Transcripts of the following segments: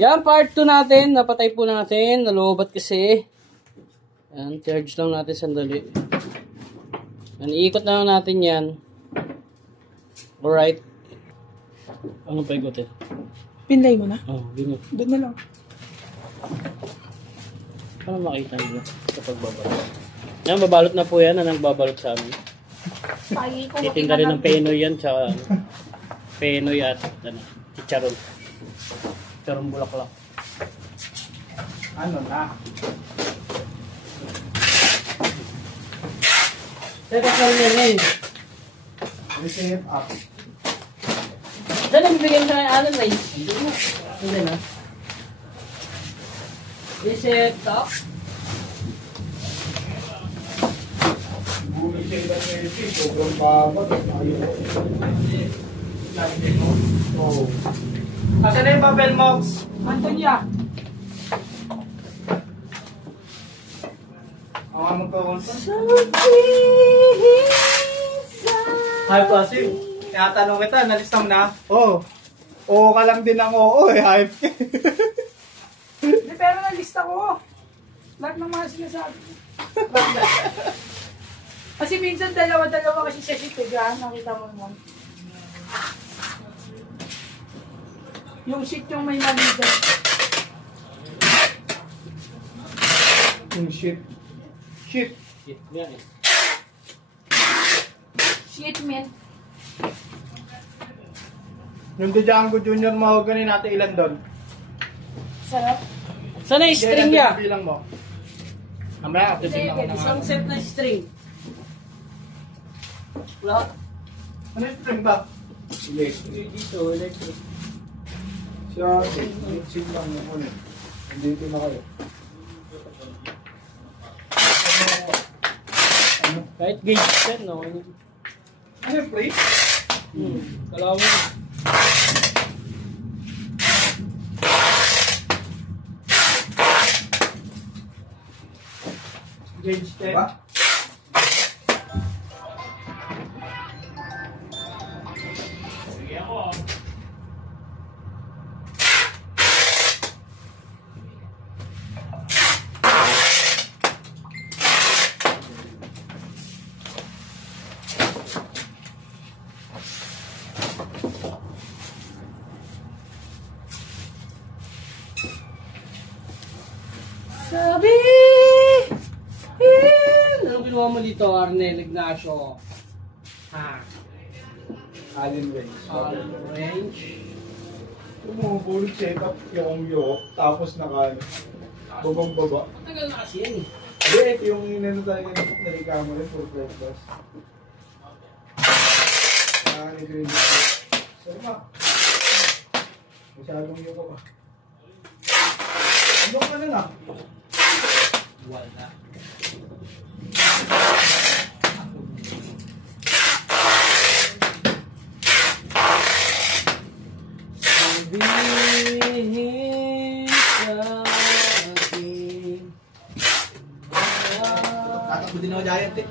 Yan, part 2 natin. Napatay po natin. Nalubat kasi. Yan, charge lang natin sandali. Yan, iikot na lang natin yan. Alright. Ano pa ikutin? Pinlay mo na? Oo, bingot. Doon na lang. Paano makita nyo kapag babalot? Yan, babalot na po yan na nagbabalot sa amin. Titinda rin ng penoy yan, tsaka penoy at chicharon. Chicharon bulaklak. Ano na? Teka, saan yan eh? Receive up. Saan nabibigyan sa alam na yun? Hindi na. Reset up. Sobrang babat. Oh. Asan na yung papel, Mox? Antonia. Ang among kaunsa? Hi, Pasim. Tinatanong kita, nalista mo na? Oo. Oo ka lang din ang oo eh, hype. Hindi, pero nalista ko. Lahat ng mga sinasabi ko. Kasi minsan dalawa-dalawa kasi sa sheet. Nakita mo mo. Yung sheet yung may mali dyan. Yung shit. Shit. Yan eh. Sheet, man. Yung Django Junior mahogany natin ilan doon? Sarap. Saan na yung string niya? Bilang mo. Mamaya, titignan ko na nga. Isang set na string. Wala. Ano yung string ba? Electric dito, electric. Siya, mixing lang yung ulit. Nandito na kayo. Kahit gauge set, no? Ano yung plate? Kalaw mo. Gauge 10. Diba? Sabi! Anong ginawa mo dito, Arnel Ignacio? Ha? Allen range. Range? Yung mga full setup, yung tapos naka babang baba. Matagal na kasi yan eh. Hindi, ito yung inano tayo nalikamo rin for breakfast. Nakanig-green ito. Sorry ma. Masyadong yung ka. Ano ka na na? Wala. Sabihin sa akin. Tatakbo din ako giant eh.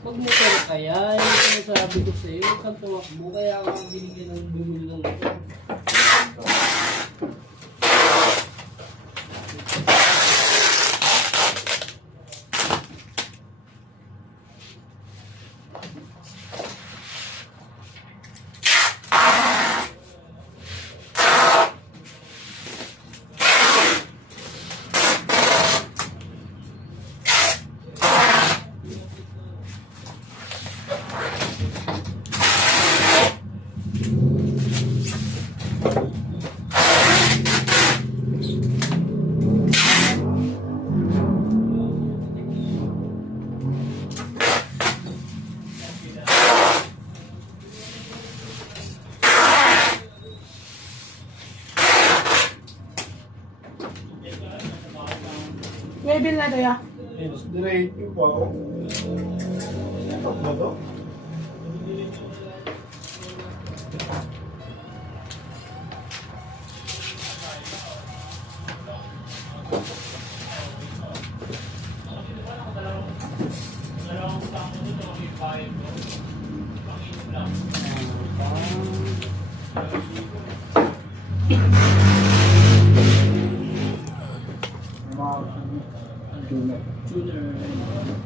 Pag mo kaya, yung sinasabi ko sa'yo, huwag kang tumakbo, kaya ako binigyan ng bumili ng ito. May bill na doya. Direct yung po ako. Setup ba to? Tuner.